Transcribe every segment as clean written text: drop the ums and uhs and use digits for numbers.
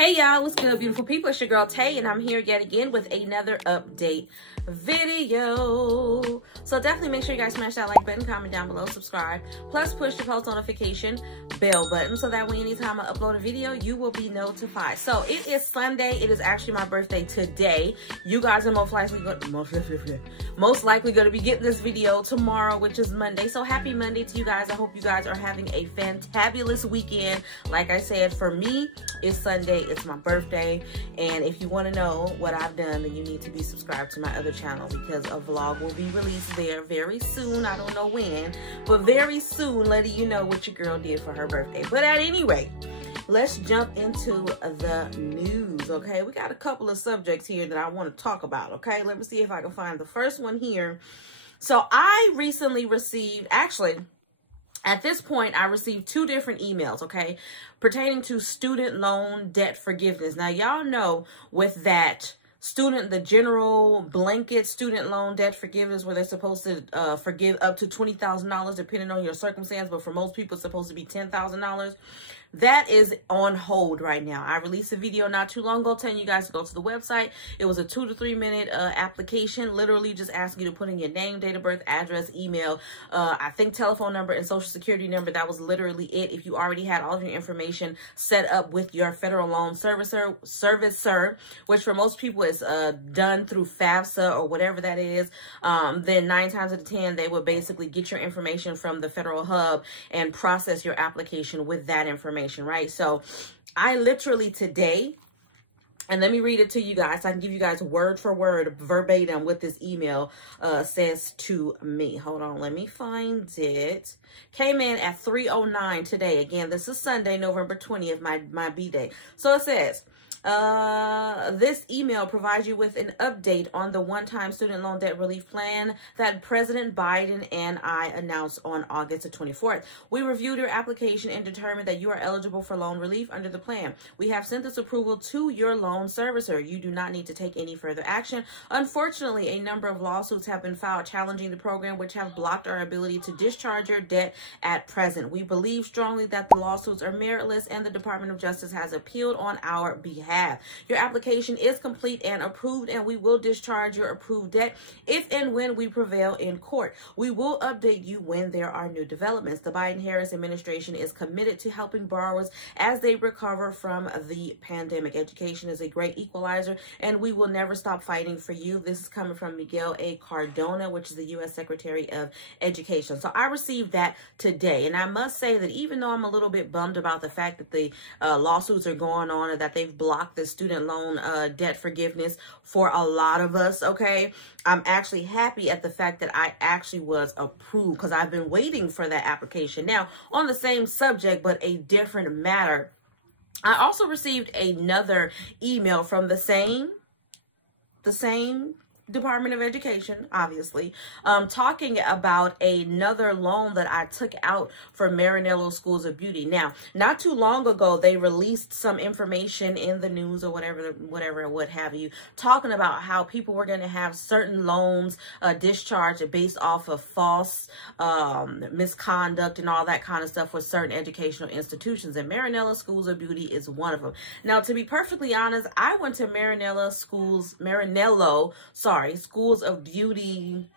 Hey y'all, what's good, beautiful people? It's your girl Tay, and I'm here yet again with another update video. So definitely make sure you guys smash that like button, comment down below, subscribe, plus push the post notification bell button so that way anytime I upload a video, you will be notified. So it is Sunday. It is actually my birthday today. You guys are most likely going to be getting this video tomorrow, which is Monday. So happy Monday to you guys. I hope you guys are having a fantabulous weekend. Like I said, for me, it's Sunday. It's my birthday, and if you want to know what I've done, then you need to be subscribed to my other channel because a vlog will be released there very soon. I don't know when, but very soon, letting you know what your girl did for her birthday. But at any rate, let's jump into the news, okay? We got a couple of subjects here that I want to talk about, okay? Let me see if I can find the first one here. So I recently received, actually, at this point, I received 2 different emails, okay, pertaining to student loan debt forgiveness. Now, y'all know with that the general blanket student loan debt forgiveness where they're supposed to forgive up to $20,000 depending on your circumstance, but for most people, it's supposed to be $10,000. That is on hold right now. I released a video not too long ago telling you guys to go to the website. It was a 2 to 3 minute application, literally just asking you to put in your name, date of birth, address, email, I think telephone number and social security number. That was literally it. If you already had all of your information set up with your federal loan servicer, which for most people is done through FAFSA or whatever that is, then 9 times out of 10, they would basically get your information from the federal hub and process your application with that information. Right? So I literally today, and let me read it to you guys so I can give you guys word for word, verbatim, what this email says to me. Hold on, let me find it. Came in at 3:09 today. Again, this is Sunday, November 20th, my B-day. So it says, this email provides you with an update on the one-time student loan debt relief plan that President Biden and I announced on August the 24th. We reviewed your application and determined that you are eligible for loan relief under the plan. We have sent this approval to your loan servicer. You do not need to take any further action. Unfortunately, a number of lawsuits have been filed challenging the program, which have blocked our ability to discharge your debt at present. We believe strongly that the lawsuits are meritless and the Department of Justice has appealed on our behalf. Your application is complete and approved, and we will discharge your approved debt if and when we prevail in court. We will update you when there are new developments. The Biden-Harris administration is committed to helping borrowers as they recover from the pandemic. Education is a great equalizer, and we will never stop fighting for you. This is coming from Miguel A. Cardona, which is the U.S. Secretary of Education. So I received that today, and I must say that even though I'm a little bit bummed about the fact that the lawsuits are going on and that they've blocked the student loan debt forgiveness for a lot of us, okay, I'm actually happy at the fact that I actually was approved because I've been waiting for that application. Now, on the same subject, but a different matter, I also received another email from the same Department of Education, obviously, talking about another loan that I took out for Maranello Schools of Beauty. Now, not too long ago, they released some information in the news or whatever, what have you, talking about how people were going to have certain loans discharged based off of false misconduct and all that kind of stuff with certain educational institutions. And Maranello Schools of Beauty is one of them. Now, to be perfectly honest, I went to Schools of Beauty.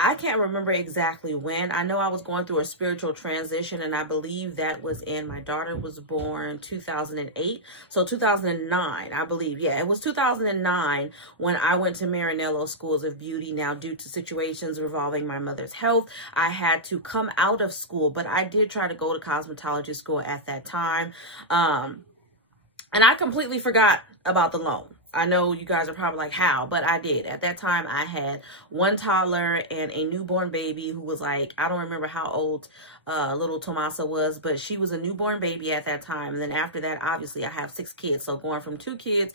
I can't remember exactly when. I know I was going through a spiritual transition, and I believe that was my daughter was born 2008. So 2009, I believe. Yeah, it was 2009 when I went to Maranello Schools of Beauty. Now, due to situations revolving my mother's health, I had to come out of school, but I did try to go to cosmetology school at that time. And I completely forgot about the loan. I know you guys are probably like, how? But I did. At that time, I had 1 toddler and a newborn baby who was like, I don't remember how old little Tomasa was, but she was a newborn baby at that time. And then after that, obviously, I have 6 kids. So going from 2 kids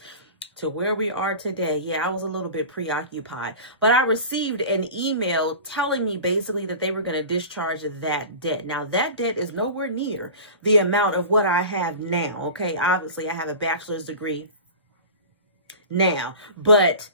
to where we are today, yeah, I was a little bit preoccupied. But I received an email telling me basically that they were going to discharge that debt. Now, that debt is nowhere near the amount of what I have now, okay? Obviously, I have a bachelor's degree now, but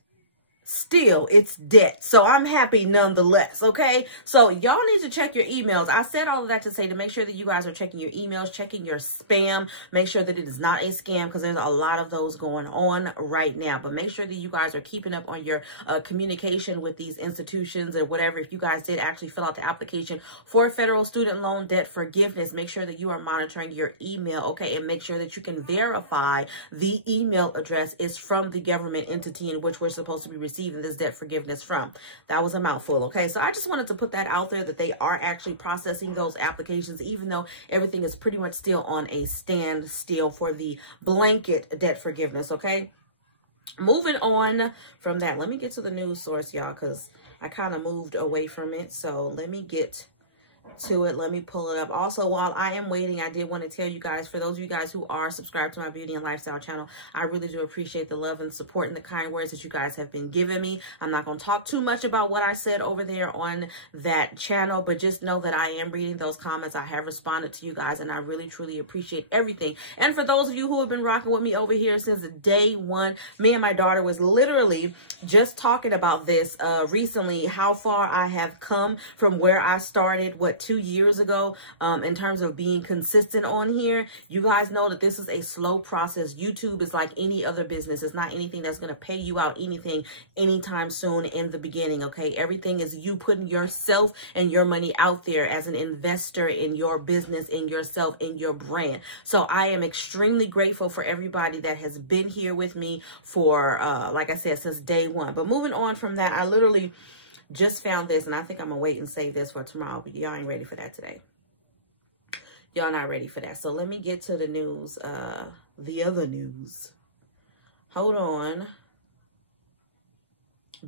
still it's debt. So I'm happy nonetheless, okay? So y'all need to check your emails. I said all of that to say to make sure that you guys are checking your emails, checking your spam, make sure that it is not a scam, because there's a lot of those going on right now. But make sure that you guys are keeping up on your communication with these institutions or whatever. If you guys did actually fill out the application for federal student loan debt forgiveness, make sure that you are monitoring your email, okay? And make sure that you can verify the email address is from the government entity in which we're supposed to be receiving this debt forgiveness from. That was a mouthful, okay? So I just wanted to put that out there, that they are actually processing those applications, even though everything is pretty much still on a standstill for the blanket debt forgiveness, okay? Moving on from that, let me get to the news source, y'all, because I kind of moved away from it. So let me get to it. Let me pull it up. Also, while I am waiting, I did want to tell you guys, for those of you guys who are subscribed to my beauty and lifestyle channel, I really do appreciate the love and support and the kind words that you guys have been giving me. I'm not going to talk too much about what I said over there on that channel, but just know that I am reading those comments. I have responded to you guys, and I really truly appreciate everything. And for those of you who have been rocking with me over here since day one, me and my daughter was literally just talking about this recently, how far I have come from where I started, 2 years ago, in terms of being consistent on here. You guys know that this is a slow process. YouTube is like any other business. It's not anything that's going to pay you out anything anytime soon in the beginning, okay? Everything is you putting yourself and your money out there as an investor in your business, in yourself, in your brand. So I am extremely grateful for everybody that has been here with me for, like I said, since day one. But moving on from that, I literally just found this, and I think I'm gonna wait and save this for tomorrow, but y'all ain't ready for that today. Y'all not ready for that. So let me get to the news, the other news. Hold on.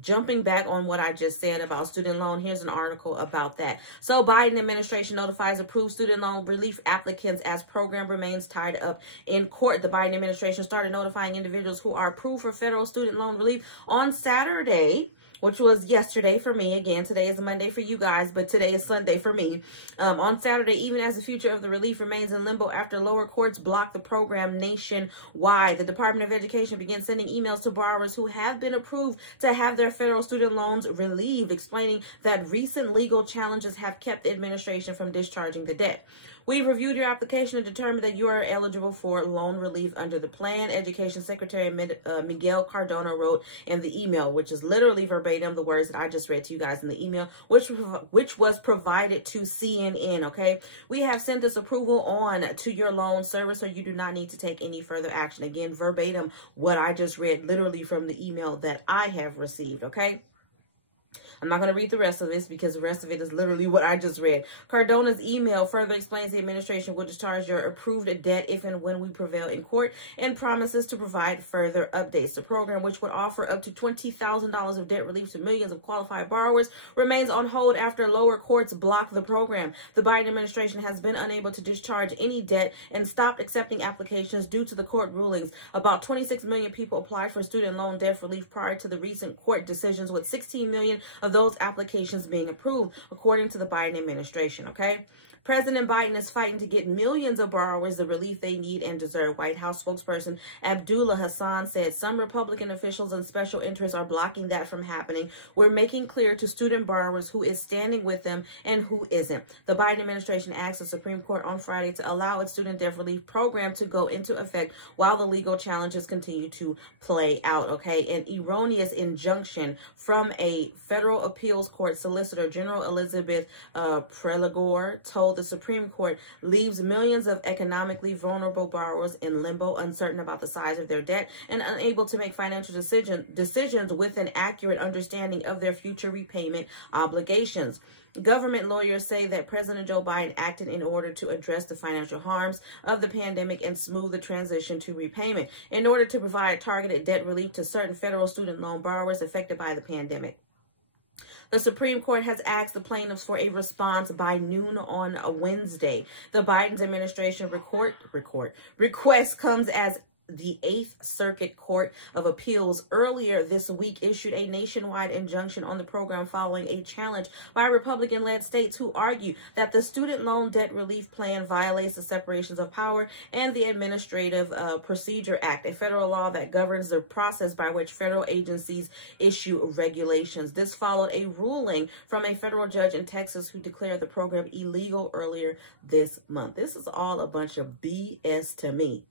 Jumping back on what I just said about student loan, here's an article about that. So Biden administration notifies approved student loan relief applicants as program remains tied up in court. The Biden administration started notifying individuals who are approved for federal student loan relief on Saturday, which was yesterday for me. Again, today is Monday for you guys, but today is Sunday for me. On Saturday, even as the future of the relief remains in limbo after lower courts block the program nationwide, the Department of Education began sending emails to borrowers who have been approved to have their federal student loans relieved, explaining that recent legal challenges have kept the administration from discharging the debt. We've reviewed your application and determined that you are eligible for loan relief under the plan, Education Secretary Miguel Cardona wrote in the email, which is literally verbatim the words that I just read to you guys in the email, which was provided to CNN, okay? We have sent this approval on to your loan service, so you do not need to take any further action. Again, verbatim what I just read literally from the email that I have received, okay? I'm not going to read the rest of this because the rest of it is literally what I just read. Cardona's email further explains the administration will discharge your approved debt if and when we prevail in court and promises to provide further updates. The program, which would offer up to $20,000 of debt relief to millions of qualified borrowers, remains on hold after lower courts block the program. The Biden administration has been unable to discharge any debt and stopped accepting applications due to the court rulings. About 26 million people applied for student loan debt relief prior to the recent court decisions, with 16 million of those applications being approved, according to the Biden administration, okay? President Biden is fighting to get millions of borrowers the relief they need and deserve. White House spokesperson Abdullah Hassan said some Republican officials and special interests are blocking that from happening. We're making clear to student borrowers who is standing with them and who isn't. The Biden administration asked the Supreme Court on Friday to allow its student debt relief program to go into effect while the legal challenges continue to play out, okay? An erroneous injunction from a federal appeals court solicitor general Elizabeth Preligor told the Supreme Court leaves millions of economically vulnerable borrowers in limbo, uncertain about the size of their debt and unable to make financial decisions with an accurate understanding of their future repayment obligations. Government lawyers say that President Joe Biden acted in order to address the financial harms of the pandemic and smooth the transition to repayment in order to provide targeted debt relief to certain federal student loan borrowers affected by the pandemic. The Supreme Court has asked the plaintiffs for a response by noon on a Wednesday. The Biden administration request comes as the Eighth Circuit Court of Appeals earlier this week issued a nationwide injunction on the program following a challenge by Republican-led states who argue that the Student Loan Debt Relief Plan violates the separations of power and the Administrative Procedure Act, a federal law that governs the process by which federal agencies issue regulations. This followed a ruling from a federal judge in Texas who declared the program illegal earlier this month. This is all a bunch of BS to me.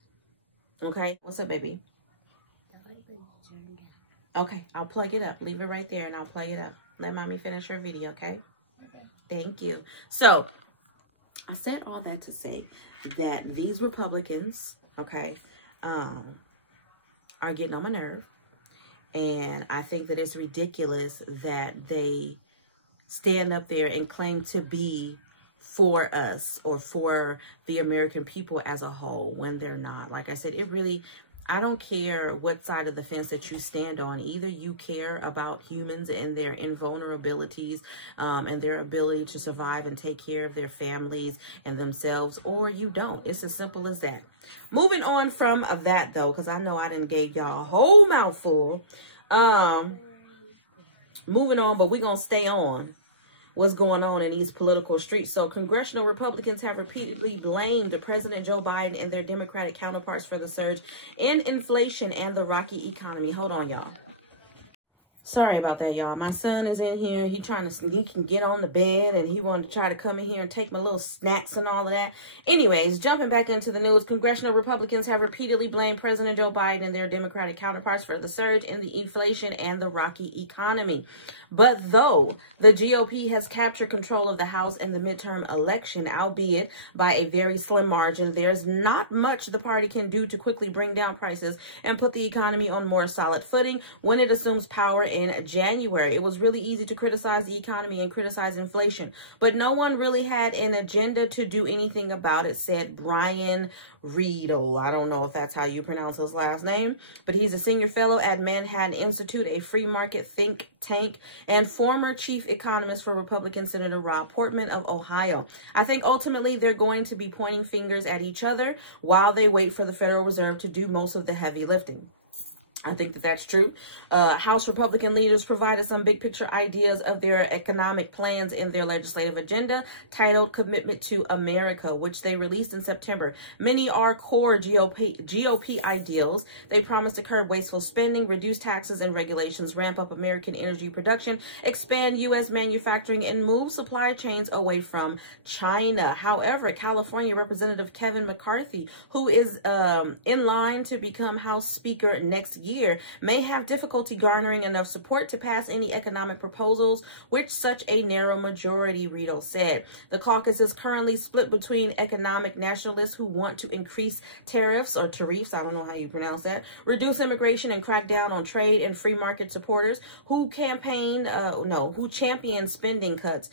Okay, what's up, baby? Okay, I'll plug it up. Leave it right there and I'll plug it up. Let mommy finish her video, okay? Okay. Thank you. So, I said all that to say that these Republicans, okay, are getting on my nerve. And I think that it's ridiculous that they stand up there and claim to be for us or for the American people as a whole when they're not. Like I said, I don't care what side of the fence that you stand on. Either you care about humans and their invulnerabilities and their ability to survive and take care of their families and themselves, or you don't. It's as simple as that. Moving on from that, though, because I know I done gave y'all a whole mouthful. Moving on, but we're going to stay on what's going on in these political streets. So congressional Republicans have repeatedly blamed President Joe Biden and their Democratic counterparts for the surge in inflation and the rocky economy. Hold on, y'all. Sorry about that, y'all. My son is in here. He can get on the bed, and he wanted to try to come in here and take my little snacks and all of that. Anyways, jumping back into the news, congressional Republicans have repeatedly blamed President Joe Biden and their Democratic counterparts for the surge in the inflation and the rocky economy. But though the GOP has captured control of the House in the midterm election, albeit by a very slim margin, there's not much the party can do to quickly bring down prices and put the economy on more solid footing when it assumes power in January. It was really easy to criticize the economy and criticize inflation, but no one really had an agenda to do anything about it, said Brian Riedel. I don't know if that's how you pronounce his last name, but he's a senior fellow at Manhattan Institute, a free market think tank, and former chief economist for Republican Senator Rob Portman of Ohio. I think ultimately they're going to be pointing fingers at each other while they wait for the Federal Reserve to do most of the heavy lifting. I think that that's true. House Republican leaders provided some big picture ideas of their economic plans in their legislative agenda titled Commitment to America, which they released in September. Many are core GOP ideals. They promise to curb wasteful spending, reduce taxes and regulations, ramp up American energy production, expand U.S. manufacturing, and move supply chains away from China. However, California Representative Kevin McCarthy, who is in line to become House Speaker next year, may have difficulty garnering enough support to pass any economic proposals with such a narrow majority, Riedel said. The caucus is currently split between economic nationalists who want to increase tariffs, I don't know how you pronounce that, reduce immigration and crack down on trade, and free market supporters who champion spending cuts,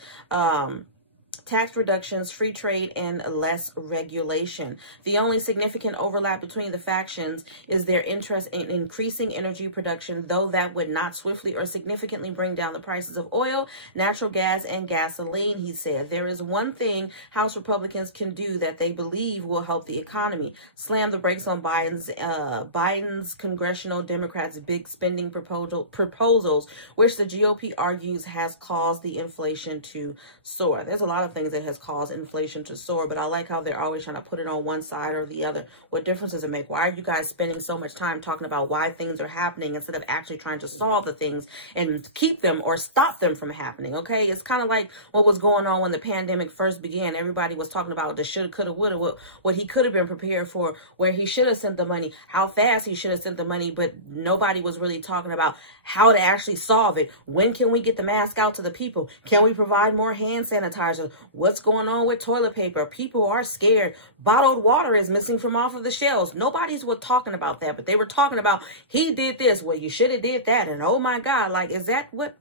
tax reductions, free trade, and less regulation. The only significant overlap between the factions is their interest in increasing energy production, though that would not swiftly or significantly bring down the prices of oil, natural gas, and gasoline, he said. There is one thing House Republicans can do that they believe will help the economy: slam the brakes on Biden's congressional Democrats' big spending proposals, which the GOP argues has caused the inflation to soar. There's a lot of things that has caused inflation to soar, but I like how they're always trying to put it on one side or the other. What difference does it make? Why are you guys spending so much time talking about why things are happening instead of actually trying to solve the things and keep them or stop them from happening? Okay, it's kind of like what was going on when the pandemic first began. Everybody was talking about the shoulda, coulda, woulda, what he could have been prepared for, where he should have sent the money, how fast he should have sent the money, but nobody was really talking about how to actually solve it. When can we get the mask out to the people? Can we provide more hand sanitizer? What's going on with toilet paper? People are scared. Bottled water is missing from off of the shelves. Nobody's talking about that, but they were talking about, he did this. Well, you should have did that. And oh my God, like, is that what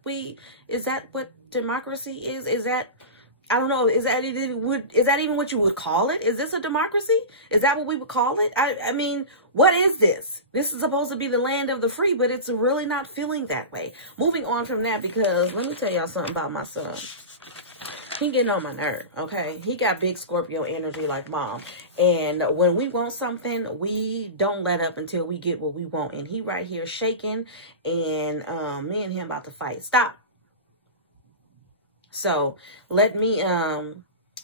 democracy is? Is that, I don't know, is that even what you would call it? Is this a democracy? Is that what we would call it? I mean, what is this? This is supposed to be the land of the free, but it's really not feeling that way. Moving on from that, because let me tell y'all something about my son. he getting on my nerve, okay? He got big Scorpio energy like mom. And when we want something, we don't let up until we get what we want. And he right here shaking, and me and him about to fight. Stop. So let me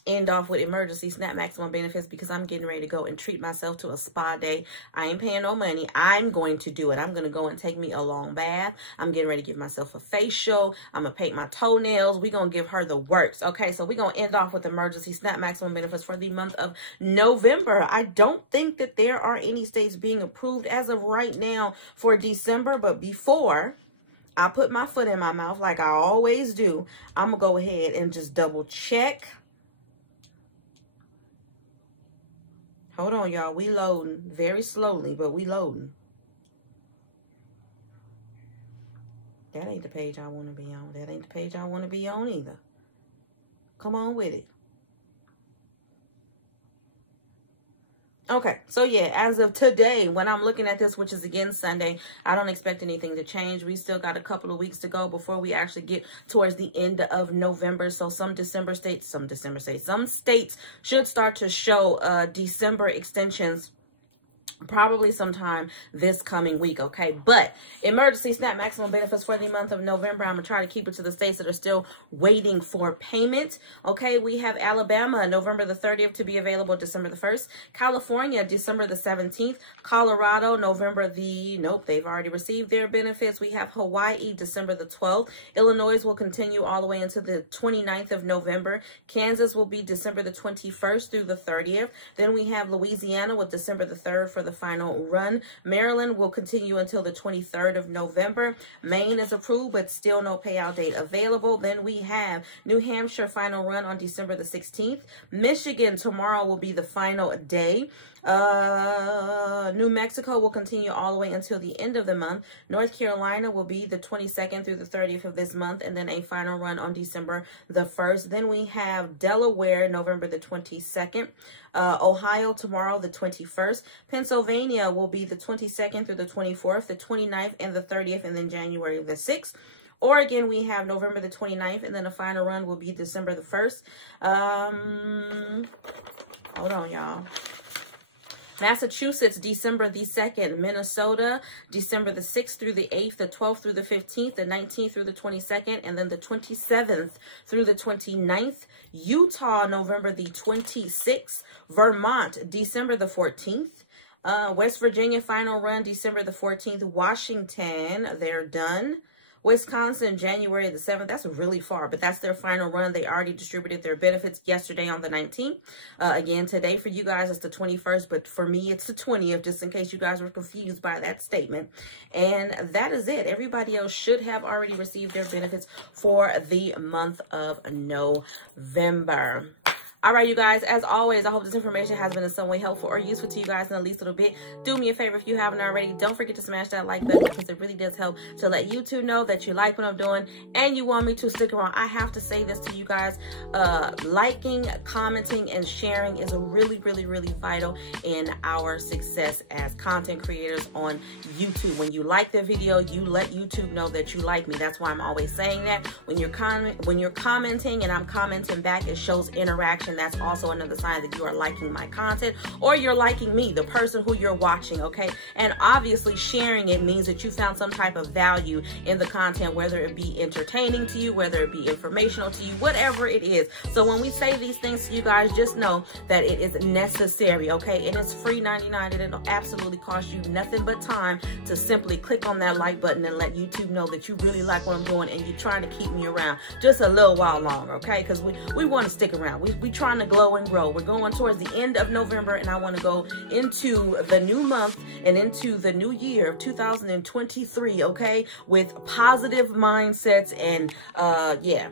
end off with emergency snap maximum benefits, because I'm getting ready to go and treat myself to a spa day. I ain't paying no money. I'm going to do it. I'm going to go and take me a long bath. I'm getting ready to give myself a facial. I'm going to paint my toenails. We're going to give her the works. Okay, so we're going to end off with emergency snap maximum benefits for the month of November. I don't think that there are any states being approved as of right now for December, but before I put my foot in my mouth like I always do, I'm going to go ahead and just double check. Hold on, y'all. We loading very slowly, but we loading. That ain't the page I want to be on. That ain't the page I want to be on either. Come on with it. Okay, so yeah, as of today, when I'm looking at this, which is again Sunday, I don't expect anything to change. We still got a couple of weeks to go before we actually get towards the end of November. So some states should start to show December extensions probably sometime this coming week, okay? But emergency snap maximum benefits for the month of November, I'm gonna try to keep it to the states that are still waiting for payment, okay? We have Alabama, November the 30th to be available December the 1st. California, December the 17th. Colorado, November the, nope, they've already received their benefits. We have Hawaii, December the 12th. Illinois will continue all the way into the 29th of November. Kansas will be December the 21st through the 30th. Then we have Louisiana with December the 3rd for the final run. Maryland will continue until the 23rd of November. Maine is approved, but still no payout date available. Then we have New Hampshire final run on December the 16th. Michigan, tomorrow will be the final day. New Mexico will continue all the way until the end of the month. North Carolina will be the 22nd through the 30th of this month, and then a final run on December the 1st. Then we have Delaware, November the 22nd. Ohio tomorrow, the 21st. Pennsylvania will be the 22nd through the 24th, the 29th and the 30th, and then January the 6th. Oregon, we have November the 29th, and then a final run will be December the 1st. Hold on, y'all. Massachusetts, December the 2nd. Minnesota, December the 6th through the 8th, the 12th through the 15th, the 19th through the 22nd, and then the 27th through the 29th. Utah, November the 26th. Vermont, December the 14th. West Virginia, final run, December the 14th. Washington, they're done. Wisconsin, January the 7th. That's really far, but that's their final run. They already distributed their benefits yesterday on the 19th. Again, today for you guys, it's the 21st, but for me, it's the 20th, just in case you guys were confused by that statement. And that is it. Everybody else should have already received their benefits for the month of November. All right, you guys, as always, I hope this information has been in some way helpful or useful to you guys in at least a little bit. Do me a favor if you haven't already. Don't forget to smash that like button, because it really does help to let YouTube know that you like what I'm doing and you want me to stick around. I have to say this to you guys. Liking, commenting, and sharing is really, really, really vital in our success as content creators on YouTube. When you like the video, you let YouTube know that you like me. That's why I'm always saying that. When you're commenting and I'm commenting back, it shows interaction. That's also another sign that you are liking my content, or you're liking me, the person who you're watching, okay? And obviously sharing it means that you found some type of value in the content, whether it be entertaining to you, whether it be informational to you, whatever it is. So when we say these things to you guys, just know that it is necessary, okay? And it's free 99, and it'll absolutely cost you nothing but time to simply click on that like button and let YouTube know that you really like what I'm doing and you're trying to keep me around just a little while longer, okay? Because we want to stick around. We trying to glow and grow. We're going towards the end of November, and I want to go into the new month and into the new year of 2023, okay, with positive mindsets. And yeah,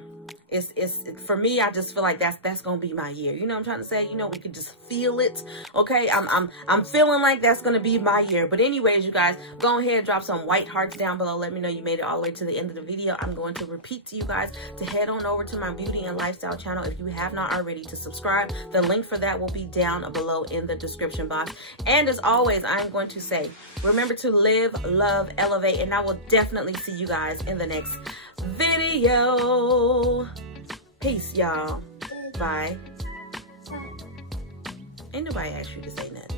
it's for me, I just feel like that's gonna be my year. You know what I'm trying to say? You know, we could just feel it, okay? I'm feeling like that's gonna be my year. But anyways, you guys, go ahead, drop some white hearts down below. Let me know you made it all the way to the end of the video. I'm going to repeat to you guys to head on over to my beauty and lifestyle channel if you have not already, to subscribe. The link for that will be down below in the description box. And as always, I'm going to say, remember to live, love, elevate, and I will definitely see you guys in the next video. Peace, y'all. Bye. Ain't nobody asked you to say nothing.